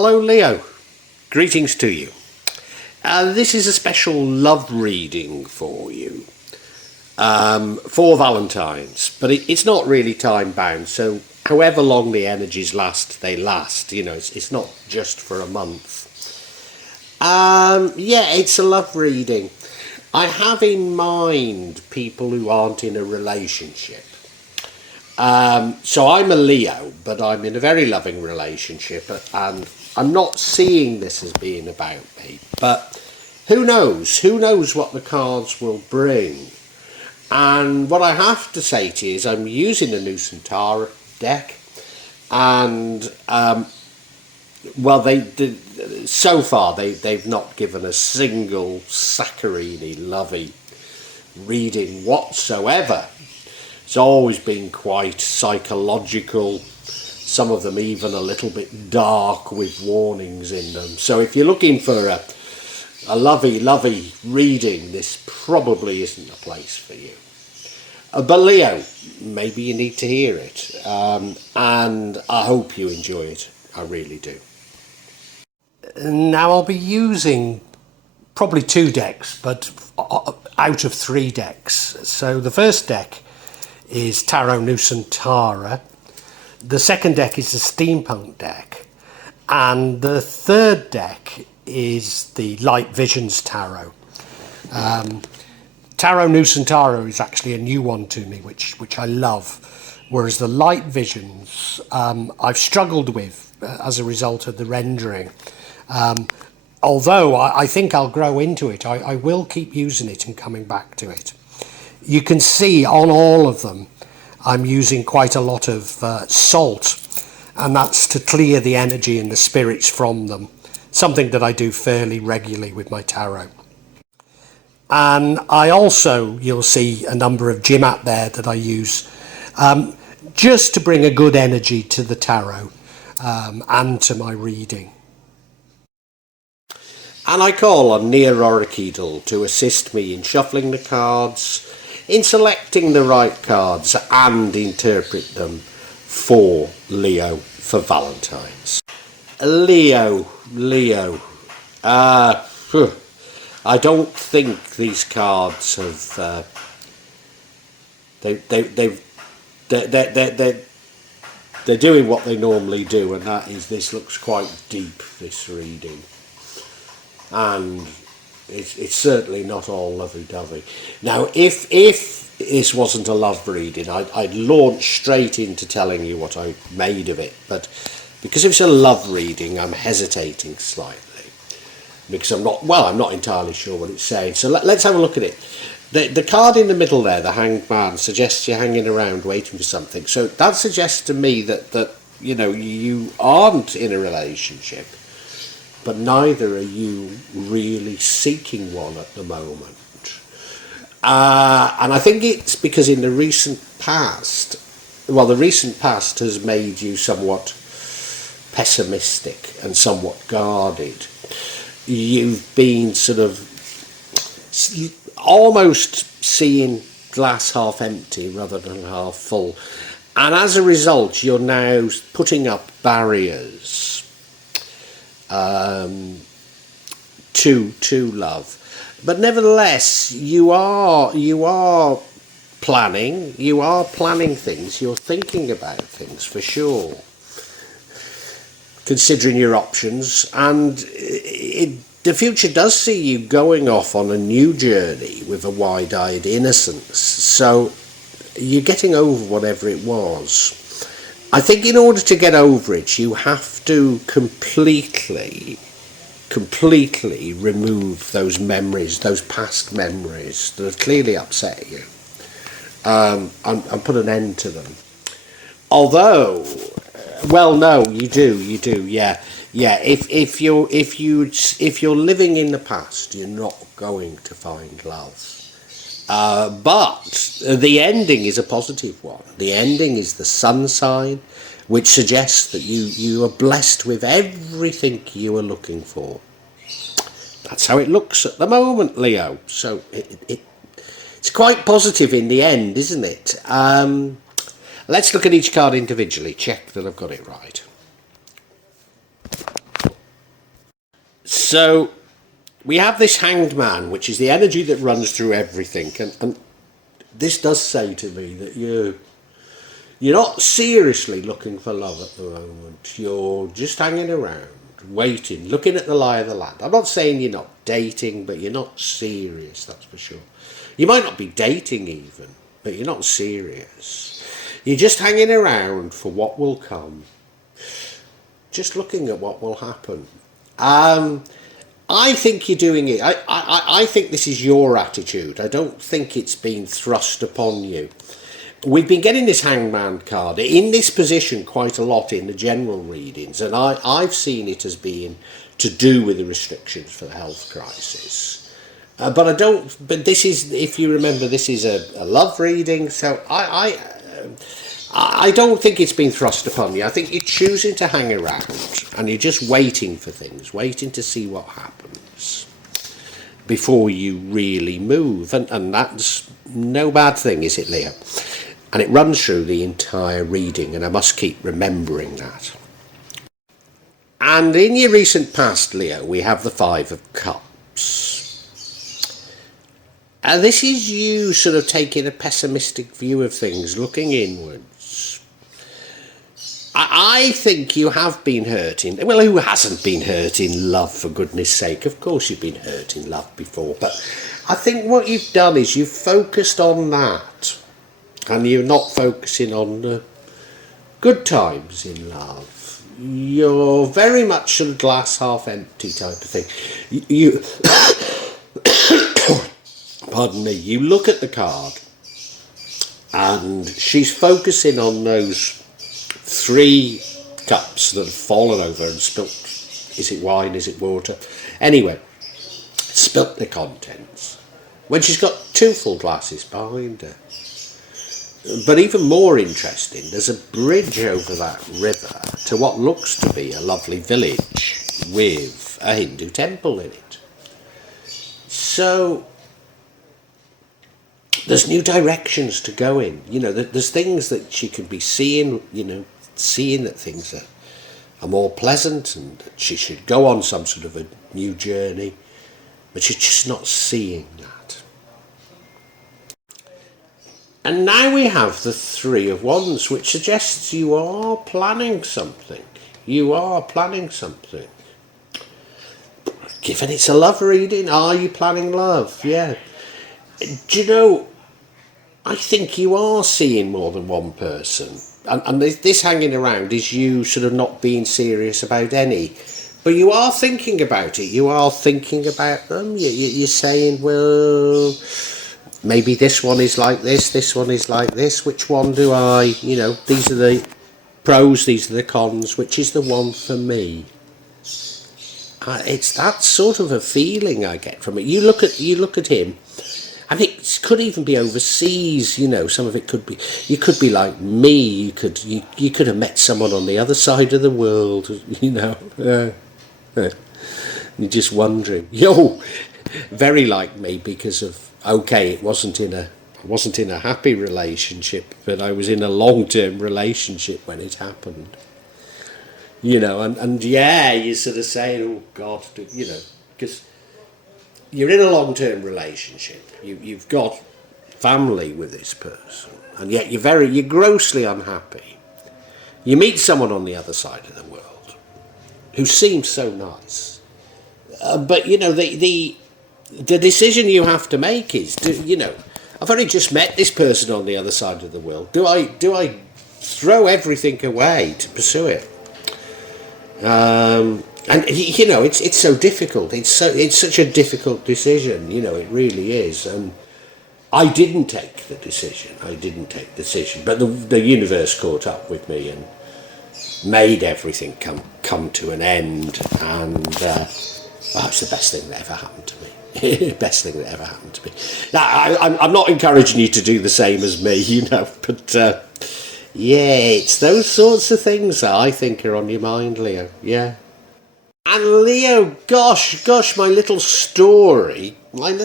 Hello Leo, greetings to you. This is a special love reading for you for Valentine's, but it's not really time bound, so however long the energies last, they last, you know, it's not just for a month. Yeah, it's a love reading. I have in mind people who aren't in a relationship. So I'm a Leo, but I'm in a very loving relationship, and I'm not seeing this as being about me, but who knows what the cards will bring. And what I have to say to you is I'm using the Innocence deck, and well, so far they've not given a single saccharine lovey reading whatsoever. It's always been quite psychological, some of them even a little bit dark with warnings in them. So if you're looking for a lovey reading, this probably isn't a place for you. But Leo, maybe you need to hear it, and I hope you enjoy it. I really do. Now I'll be using probably 2 decks, but out of 3 decks. So the first deck is Tarot Nusantara, the second deck is the Steampunk deck, and the third deck is the Light Visions Tarot. Tarot Nusantara is actually a new one to me, which I love, whereas the Light Visions I've struggled with as a result of the rendering. Although I think I'll grow into it, I will keep using it and coming back to it. You can see on all of them I'm using quite a lot of salt, and that's to clear the energy and the spirits from them, something that I do fairly regularly with my tarot. And I also, you'll see a number of Jimat there that I use just to bring a good energy to the tarot and to my reading. And I call on Near Orakedal to assist me in shuffling the cards, in selecting the right cards, and interpret them for Leo for Valentine's. Leo. I don't think these cards have. They're doing what they normally do, and that is, this looks quite deep, this reading, and it's certainly not all lovey-dovey. Now, if this wasn't a love reading, I'd launch straight into telling you what I made of it, but because it's a love reading, I'm hesitating slightly, because I'm not entirely sure what it's saying. So let's have a look at it. The card in the middle there, the Hanged Man, suggests you're hanging around waiting for something. So that suggests to me that you know, you aren't in a relationship, but neither are you really seeking one at the moment. And I think it's because in the recent past, well, the recent past has made you somewhat pessimistic and somewhat guarded. You've been sort of almost seeing glass half empty rather than half full. And as a result, you're now putting up barriers to love. But nevertheless, you are planning things, you're thinking about things for sure, considering your options, and the future does see you going off on a new journey with a wide-eyed innocence. So you're getting over whatever it was. I think in order to get over it, you have to completely remove those memories, those past memories that have clearly upset you, and put an end to them. Although, well, no, you do, yeah. If you're living in the past, you're not going to find love. But the ending is a positive one. The ending is the sun sign, which suggests that you are blessed with everything you are looking for. That's how it looks at the moment, Leo. So it's quite positive in the end, isn't it? Let's look at each card individually, check that I've got it right. So we have this hanged man, which is the energy that runs through everything, and this does say to me that you're not seriously looking for love at the moment. You're just hanging around, waiting, looking at the lie of the land. I'm not saying you're not dating, but you're not serious, that's for sure. You might not be dating even, but you're not serious. You're just hanging around for what will come, just looking at what will happen. I think you're doing it. I think this is your attitude. I don't think it's been thrust upon you. We've been getting this hangman card in this position quite a lot in the general readings, and I've seen it as being to do with the restrictions for the health crisis. But I don't. But this is, if you remember, this is a love reading, so I don't think it's been thrust upon you. I think you're choosing to hang around, and you're just waiting for things, waiting to see what happens before you really move, and that's no bad thing, is it, Leo? And it runs through the entire reading, and I must keep remembering that. And in your recent past, Leo, we have the Five of Cups. And this is you sort of taking a pessimistic view of things, looking inwards. I think you have been hurt in... Well, who hasn't been hurt in love, for goodness sake? Of course you've been hurt in love before, but I think what you've done is you've focused on that. And you're not focusing on the good times in love. You're very much sort of glass half empty type of thing. You pardon me, you look at the card and she's focusing on those 3 cups that have fallen over and spilt. Is it wine? Is it water? Anyway, spilt the contents. When she's got 2 full glasses behind her. But even more interesting, there's a bridge over that river to what looks to be a lovely village with a Hindu temple in it. So there's new directions to go in. You know, there's things that she could be seeing, you know, seeing that things are more pleasant and that she should go on some sort of a new journey, but she's just not seeing that. And now we have the Three of Wands, which suggests you are planning something. You are planning something. Given it's a love reading, are you planning love? Yeah. Do you know, I think you are seeing more than one person. And this hanging around is you sort of not being serious about any. But you are thinking about it. You are thinking about them. You're saying, well... maybe this one is like this one is like this, which one do I, you know, these are the pros, these are the cons, which is the one for me? It's that sort of a feeling I get from it. You look at him, and it could even be overseas, you know, some of it could be, you could be like me, you could have met someone on the other side of the world, you know, you're just wondering, very like me because of, okay, it wasn't in a happy relationship, but I was in a long-term relationship when it happened. You know, and yeah, you're sort of saying, oh God, you know, because you're in a long-term relationship. You've got family with this person, and yet you're grossly unhappy. You meet someone on the other side of the world who seems so nice, but you know the decision you have to make is, you know, I've only just met this person on the other side of the world. Do I throw everything away to pursue it? And you know, it's so difficult. It's such a difficult decision. You know, it really is. And I didn't take the decision. But the universe caught up with me and made everything come to an end. And it's the best thing that ever happened to me. Best thing that ever happened to me. Now, I'm not encouraging you to do the same as me, you know, but yeah, it's those sorts of things that I think are on your mind, Leo. Yeah. And Leo, gosh, my little story might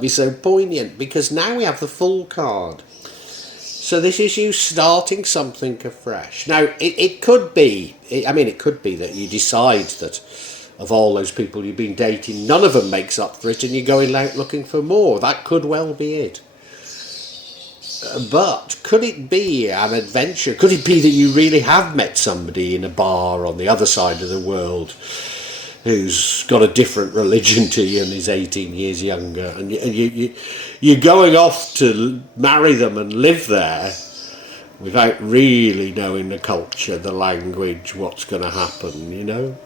be so poignant because now we have the Fool card. So this is you starting something afresh. Now, it could be that you decide that, of all those people you've been dating, none of them makes up for it, and you're going out looking for more. That could well be it. But could it be an adventure? Could it be that you really have met somebody in a bar on the other side of the world who's got a different religion to you and is 18 years younger, and you're going off to marry them and live there without really knowing the culture, the language, what's going to happen, you know?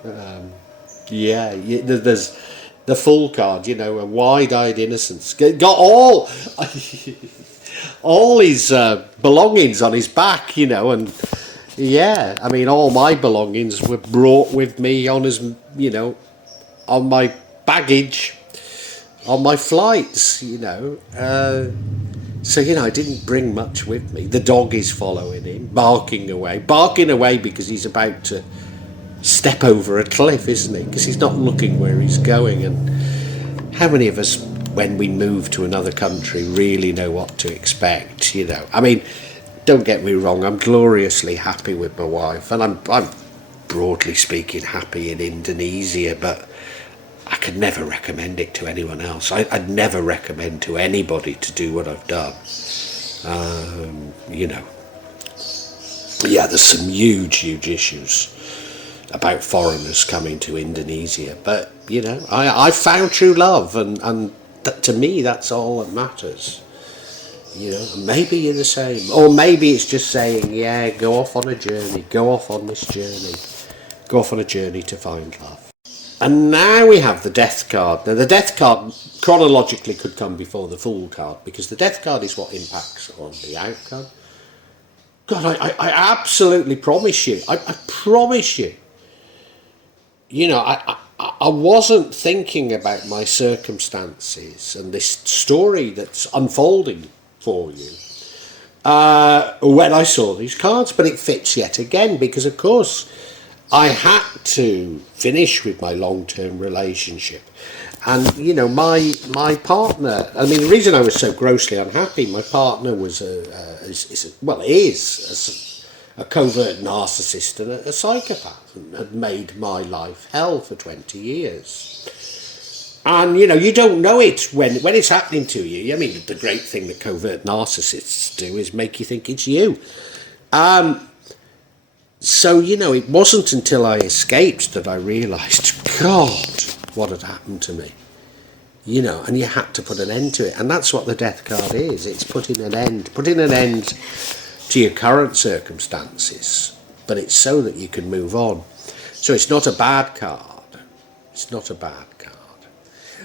There's the full card, you know, a wide-eyed innocence. Got all his belongings on his back, you know, and yeah, I mean, all my belongings were brought with me on on my baggage, on my flights, you know. So, you know, I didn't bring much with me. The dog is following him, barking away because he's about to step over a cliff, isn't he? Because he's not looking where he's going. And how many of us, when we move to another country, really know what to expect, you know? I mean, don't get me wrong, I'm gloriously happy with my wife, and I'm broadly speaking happy in Indonesia, but I could never recommend it to anyone else. I'd never recommend to anybody to do what I've done. You know, yeah, there's some huge issues about foreigners coming to Indonesia, but you know, I found true love, and to me that's all that matters. You know, maybe you're the same, or maybe it's just saying, yeah, go off on a journey, go off on this journey, go off on a journey to find love. And now we have the death card. Now the death card chronologically could come before the fool card, because the death card is what impacts on the outcome. God, I absolutely promise you, I promise you, you know, I wasn't thinking about my circumstances and this story that's unfolding for you when I saw these cards, but it fits yet again, because of course I had to finish with my long-term relationship. And you know, my partner, I mean, the reason I was so grossly unhappy, my partner was is a covert narcissist and a psychopath, and had made my life hell for 20 years. And you know, you don't know it when it's happening to you. I mean, the great thing that covert narcissists do is make you think it's you. So, you know, it wasn't until I escaped that I realised, God, what had happened to me. You know, and you had to put an end to it. And that's what the death card is. It's putting an end to your current circumstances. But it's so that you can move on. So it's not a bad card. It's not a bad card.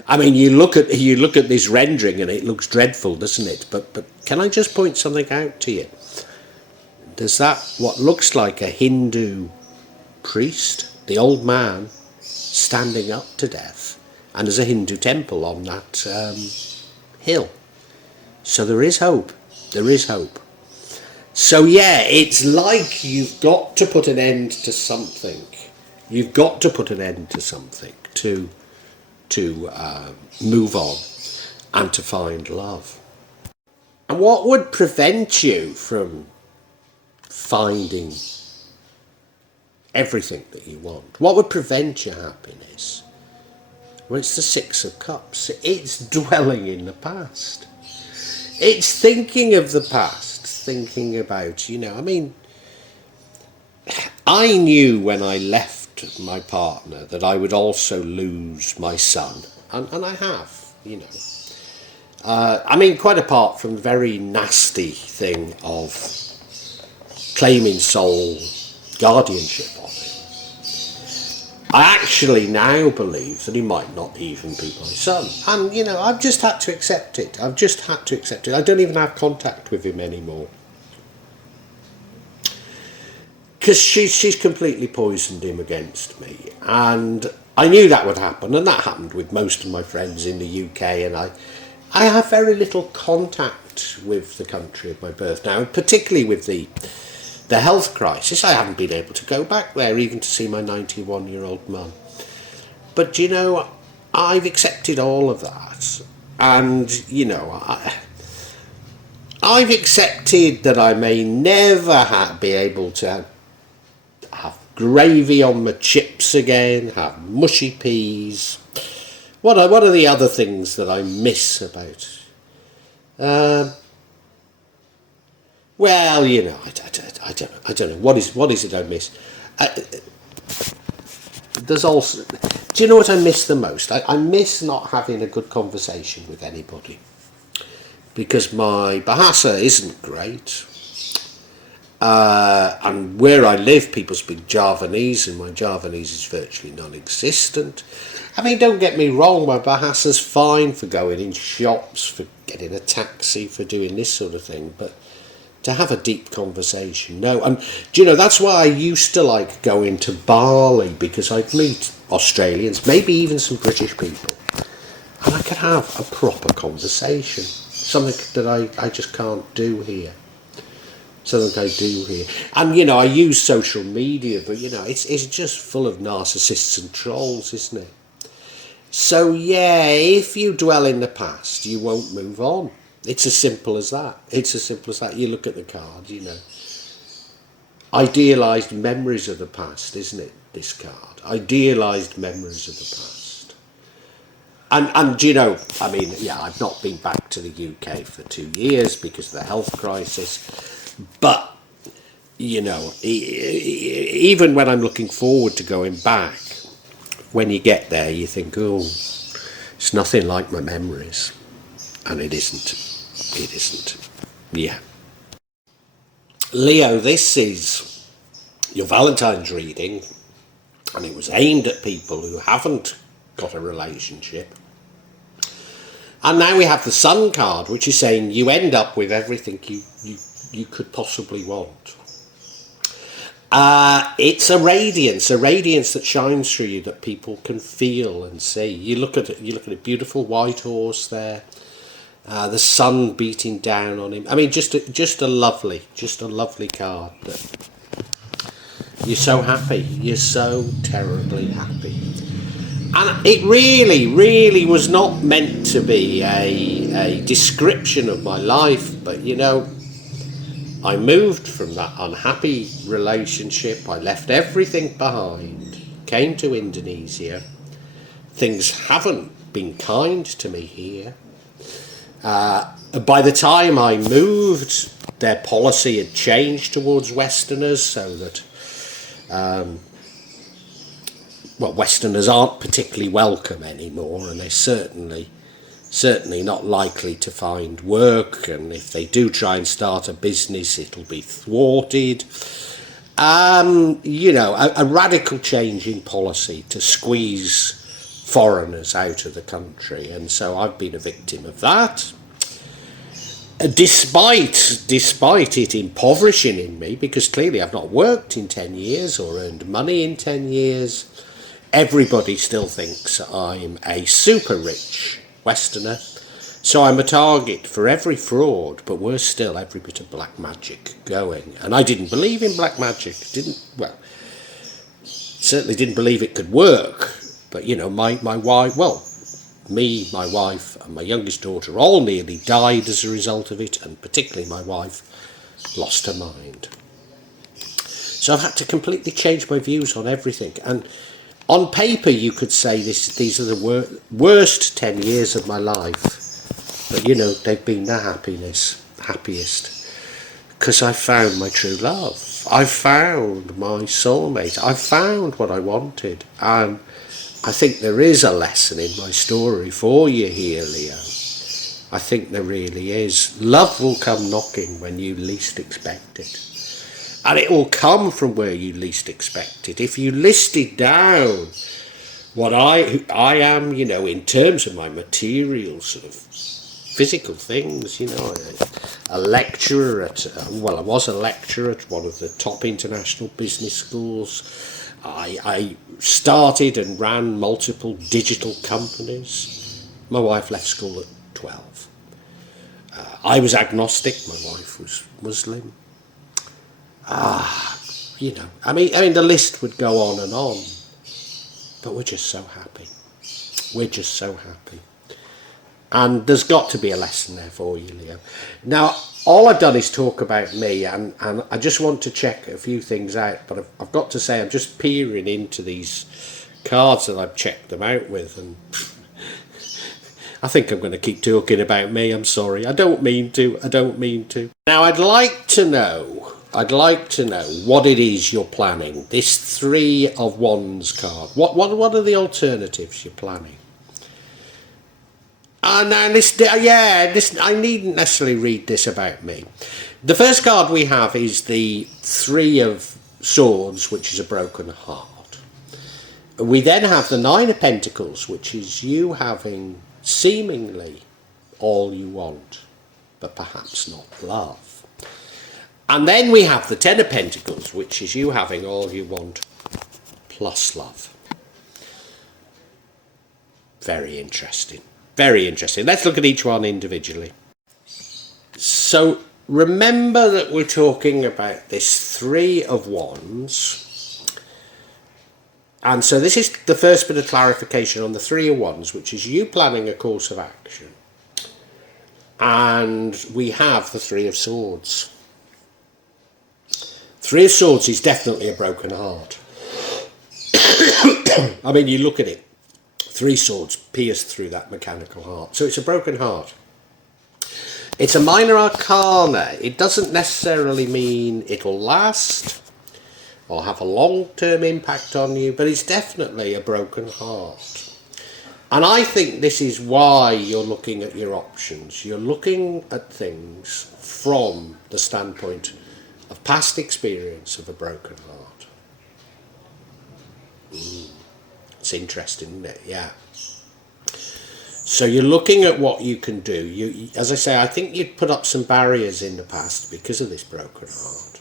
I mean, you look at this rendering and it looks dreadful, doesn't it? But can I just point something out to you? There's what looks like a Hindu priest, the old man, standing up to death, and there's a Hindu temple on that hill. So there is hope. There is hope. So yeah, it's like you've got to put an end to something. You've got to put an end to something to move on and to find love. And what would prevent you from finding everything that you want? What would prevent your happiness? Well, it's the Six of Cups. It's dwelling in the past. It's thinking of the past, thinking about, you know, I mean, I knew when I left my partner that I would also lose my son, and I have, you know. I mean, quite apart from the very nasty thing of claiming sole guardianship of him, I actually now believe that he might not even be my son. And, you know, I've just had to accept it. I don't even have contact with him anymore. Because she's completely poisoned him against me. And I knew that would happen, and that happened with most of my friends in the UK, and I have very little contact with the country of my birth now, particularly with the health crisis. I haven't been able to go back there even to see my 91-year-old mum. But, you know, I've accepted all of that. And, you know, I've accepted that I may never be able to have gravy on my chip chips again, have mushy peas. What are the other things that I miss about? Well, you know, I don't know. What is it I miss? There's also, do you know what I miss the most? I miss not having a good conversation with anybody, because my Bahasa isn't great. And where I live, people speak Javanese, and my Javanese is virtually non-existent. I mean, don't get me wrong, my Bahasa's fine for going in shops, for getting a taxi, for doing this sort of thing, but to have a deep conversation, no. And do you know, that's why I used to like going to Bali, because I'd meet Australians, maybe even some British people, and I could have a proper conversation, something that I just can't do here. Something I do here. And, you know, I use social media, but, you know, it's just full of narcissists and trolls, isn't it? So, yeah, if you dwell in the past, you won't move on. It's as simple as that. It's as simple as that. You look at the card, you know. Idealised memories of the past, isn't it, this card? Idealised memories of the past. And you know, I mean, yeah, I've not been back to the UK for 2 years because of the health crisis. But, you know, even when I'm looking forward to going back, when you get there, you think, oh, it's nothing like my memories. And it isn't. It isn't. Yeah. Leo, this is your Valentine's reading, and it was aimed at people who haven't got a relationship. And now we have the Sun card, which is saying you end up with everything you could possibly want. It's a radiance that shines through you, that people can feel and see. You look at a beautiful white horse there, the sun beating down on him. I mean, just a lovely card. You're so happy. You're so terribly happy. And it really was not meant to be a description of my life, but you know, I moved from that unhappy relationship. I left everything behind, came to Indonesia. Things haven't been kind to me here. By the time I moved, their policy had changed towards Westerners, so that Westerners aren't particularly welcome anymore, and they're certainly not likely to find work, and if they do try and start a business, it'll be thwarted. You know, a radical change in policy to squeeze foreigners out of the country, and so I've been a victim of that. Despite it impoverishing in me, because clearly I've not worked in 10 years or earned money in 10 years, everybody still thinks I'm a super rich Westerner, so I'm a target for every fraud, but worse still, every bit of black magic going. And I didn't believe in black magic, certainly didn't believe it could work, but you know, my wife, me, my wife and my youngest daughter all nearly died as a result of it, and particularly my wife lost her mind. So I've had to completely change my views on everything, and on paper, you could say these are the worst 10 years of my life, but you know, they've been the happiest, because I found my true love. I found my soulmate. I found what I wanted, and I think there is a lesson in my story for you here, Leo. I think there really is. Love will come knocking when you least expect it. And it will come from where you least expect it. If you listed down what I am, you know, in terms of my material sort of physical things, you know, a lecturer I was a lecturer at one of the top international business schools. I started and ran multiple digital companies. My wife left school at 12. I was agnostic. My wife was Muslim. You know, I mean, the list would go on and on, but we're just so happy. We're just so happy. And there's got to be a lesson there for you, Leo. Now, all I've done is talk about me, and I just want to check a few things out. But I've got to say, I'm just peering into these cards that I've checked them out with, and I think I'm going to keep talking about me. I'm sorry. I don't mean to. I don't mean to. Now, I'd like to know what it is you're planning. This Three of Wands card. What are the alternatives you're planning? Now I needn't necessarily read this about me. The first card we have is the Three of Swords, which is a broken heart. We then have the Nine of Pentacles, which is you having seemingly all you want, but perhaps not love. And then we have the Ten of Pentacles, which is you having all you want, plus love. Very interesting. Very interesting. Let's look at each one individually. So remember that we're talking about this Three of Wands. And so this is the first bit of clarification on the Three of Wands, which is you planning a course of action. And we have the Three of Swords. Three of Swords is definitely a broken heart. I mean, you look at it. Three swords pierce through that mechanical heart. So it's a broken heart. It's a minor arcana. It doesn't necessarily mean it'll last or have a long-term impact on you, but it's definitely a broken heart. And I think this is why you're looking at your options. You're looking at things from the standpoint of past experience of a broken heart. It's interesting, isn't it? Yeah. So you're looking at what you can do. You, as I say, I think you'd put up some barriers in the past because of this broken heart.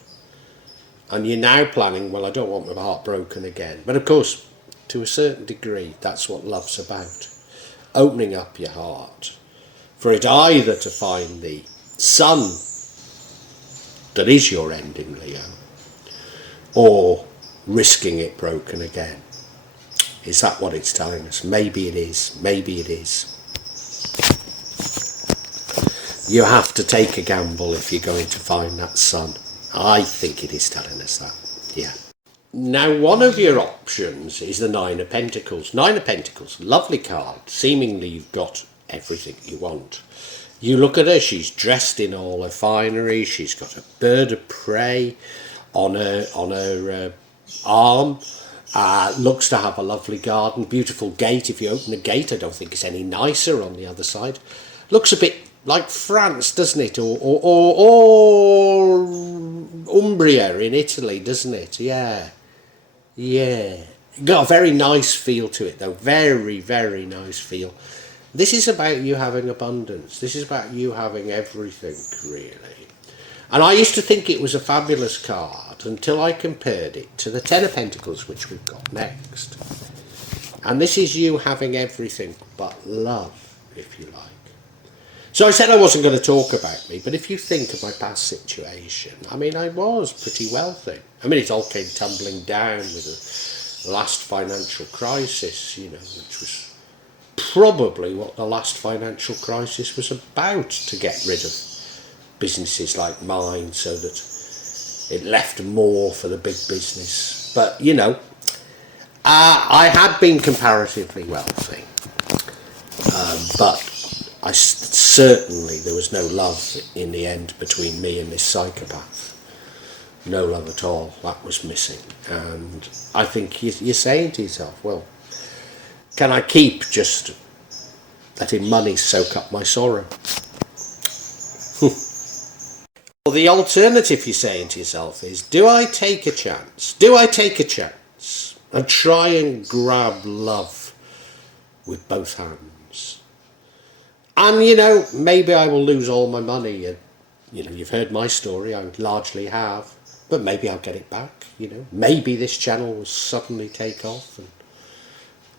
And you're now planning, well, I don't want my heart broken again. But of course, to a certain degree, that's what love's about. Opening up your heart. For it either to find the sun that is your ending, Leo, or risking it broken again. Is that what it's telling us? Maybe it is. Maybe it is. You have to take a gamble if you're going to find that sun. I think it is telling us that. Yeah. Now, one of your options is the Nine of Pentacles. Nine of Pentacles, lovely card. Seemingly you've got everything you want. You look at her, she's dressed in all her finery. She's got a bird of prey on her arm. Looks to have a lovely garden, beautiful gate. If you open the gate, I don't think it's any nicer on the other side. Looks a bit like France, doesn't it? Or Umbria in Italy, doesn't it? Yeah. Yeah. Got a very nice feel to it, though. Very, very nice feel. This is about you having abundance. This is about you having everything, really. And I used to think it was a fabulous card until I compared it to the Ten of Pentacles, which we've got next. And this is you having everything but love, if you like. So I said I wasn't going to talk about me, but if you think of my past situation, I mean, I was pretty wealthy. I mean, it all came tumbling down with the last financial crisis, you know, which was probably what the last financial crisis was about, to get rid of businesses like mine so that it left more for the big business. But, you know, I had been comparatively wealthy, but certainly there was no love in the end between me and this psychopath. No love at all. That was missing. And I think you're saying to yourself, well, can I keep just letting money soak up my sorrow? Well, the alternative, you're saying to yourself, is, do I take a chance? Do I take a chance and try and grab love with both hands? And, you know, maybe I will lose all my money. And, you know, you've heard my story. I largely have. But maybe I'll get it back, you know. Maybe this channel will suddenly take off. And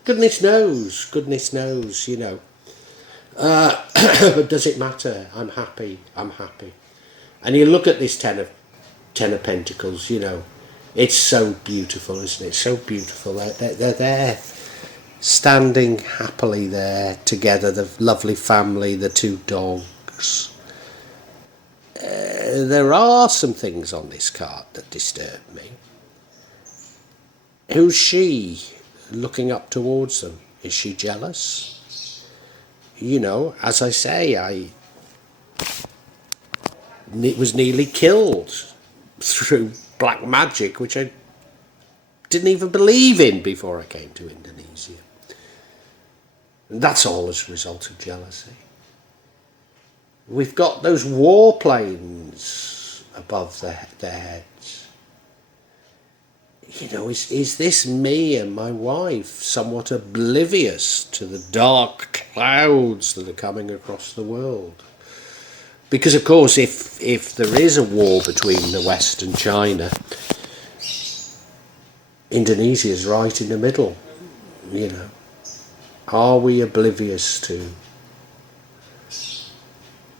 goodness knows, you know. But does it matter? I'm happy. And you look at this Ten of Pentacles, you know. It's so beautiful, isn't it? So beautiful. They're there. standing happily there together, the lovely family, the two dogs. There are some things on this card that disturb me. Who's she looking up towards them? Is she jealous? You know, as I say, was nearly killed through black magic, which I didn't even believe in before I came to Indonesia. And that's all as a result of jealousy. We've got those warplanes above their heads. You know, is this me and my wife somewhat oblivious to the dark clouds that are coming across the world? Because, of course, if there is a war between the West and China, Indonesia's right in the middle, you know. Are we oblivious to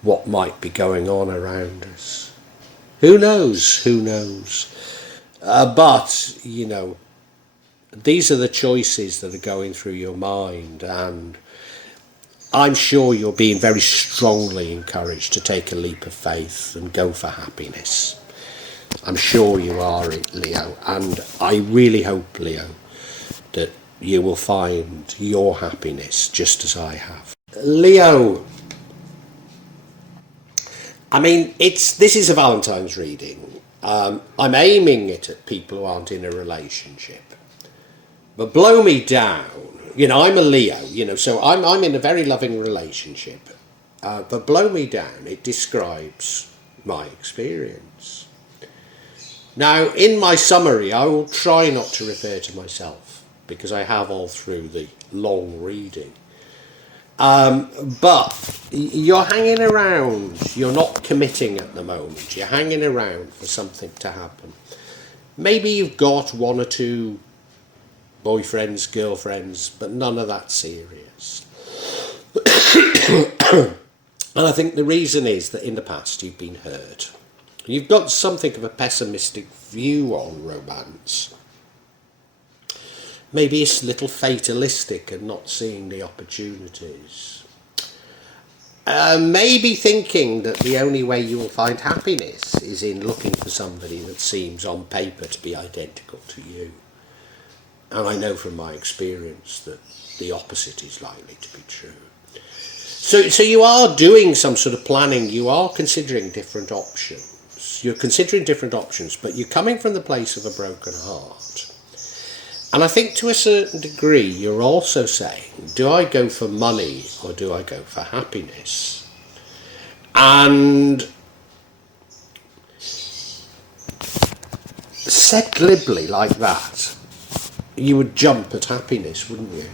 what might be going on around us? Who knows? Who knows? But, you know, these are the choices that are going through your mind, and I'm sure you're being very strongly encouraged to take a leap of faith and go for happiness. I'm sure you are, Leo, and I really hope, Leo, that you will find your happiness just as I have. Leo, I mean, this is a Valentine's reading. I'm aiming it at people who aren't in a relationship. But blow me down. You know, I'm a Leo, you know, so I'm in a very loving relationship. But blow me down, it describes my experience. Now, in my summary, I will try not to refer to myself, because I have all through the long reading. But you're hanging around, you're not committing at the moment, you're hanging around for something to happen. Maybe you've got one or two boyfriends, girlfriends, but none of that serious. And I think the reason is that in the past you've been hurt. You've got something of a pessimistic view on romance. Maybe it's a little fatalistic and not seeing the opportunities. Maybe thinking that the only way you will find happiness is in looking for somebody that seems on paper to be identical to you. And I know from my experience that the opposite is likely to be true. So you are doing some sort of planning, you are considering different options. You're considering different options, but you're coming from the place of a broken heart. And I think to a certain degree, you're also saying, do I go for money or do I go for happiness? And said glibly like that, you would jump at happiness, wouldn't you?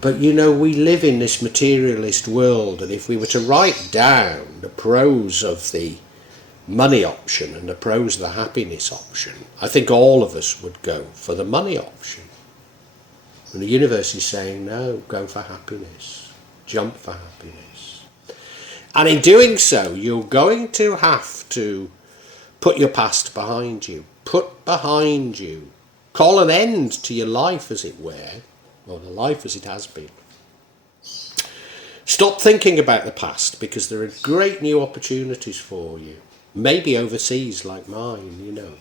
But you know, we live in this materialist world, and if we were to write down the pros of the money option and the pros of the happiness option, I think all of us would go for the money option. And the universe is saying, no, go for happiness. Jump for happiness. And in doing so, you're going to have to put your past behind you. Put behind you. Call an end to your life, as it were, or the life as it has been. Stop thinking about the past, because there are great new opportunities for you. Maybe overseas like mine, you know.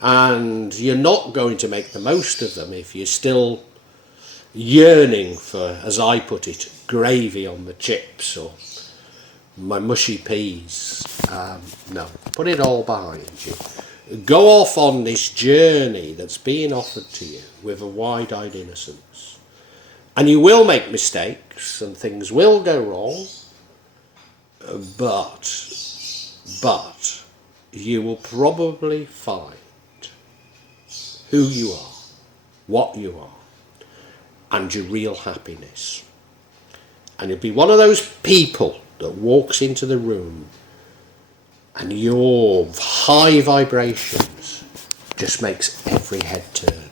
And you're not going to make the most of them if you're still yearning for, as I put it, gravy on the chips or my mushy peas. No, put it all behind you. Go off on this journey that's being offered to you with a wide-eyed innocence. And you will make mistakes and things will go wrong, but you will probably find who you are, what you are, and your real happiness. And you'll be one of those people that walks into the room and your high vibrations just makes every head turn.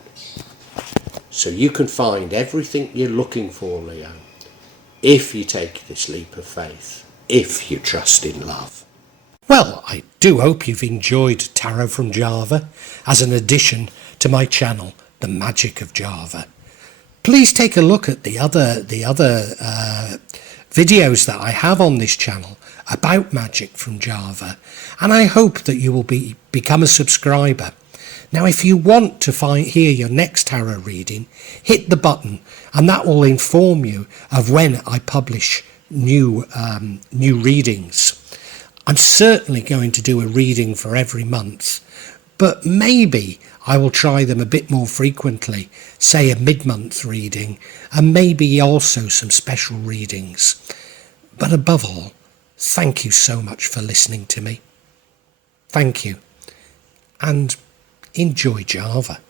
So you can find everything you're looking for, Leo, if you take this leap of faith, if you trust in love. Well, I do hope you've enjoyed Tarot from Java as an addition to my channel, The Magic of Java. Please take a look at the other videos that I have on this channel about magic from Java, and I hope that you will become a subscriber. Now, if you want to hear your next tarot reading, hit the button, and that will inform you of when I publish new readings. I'm certainly going to do a reading for every month, but maybe I will try them a bit more frequently, say a mid-month reading, and maybe also some special readings. But above all, thank you so much for listening to me. Thank you, and enjoy Java.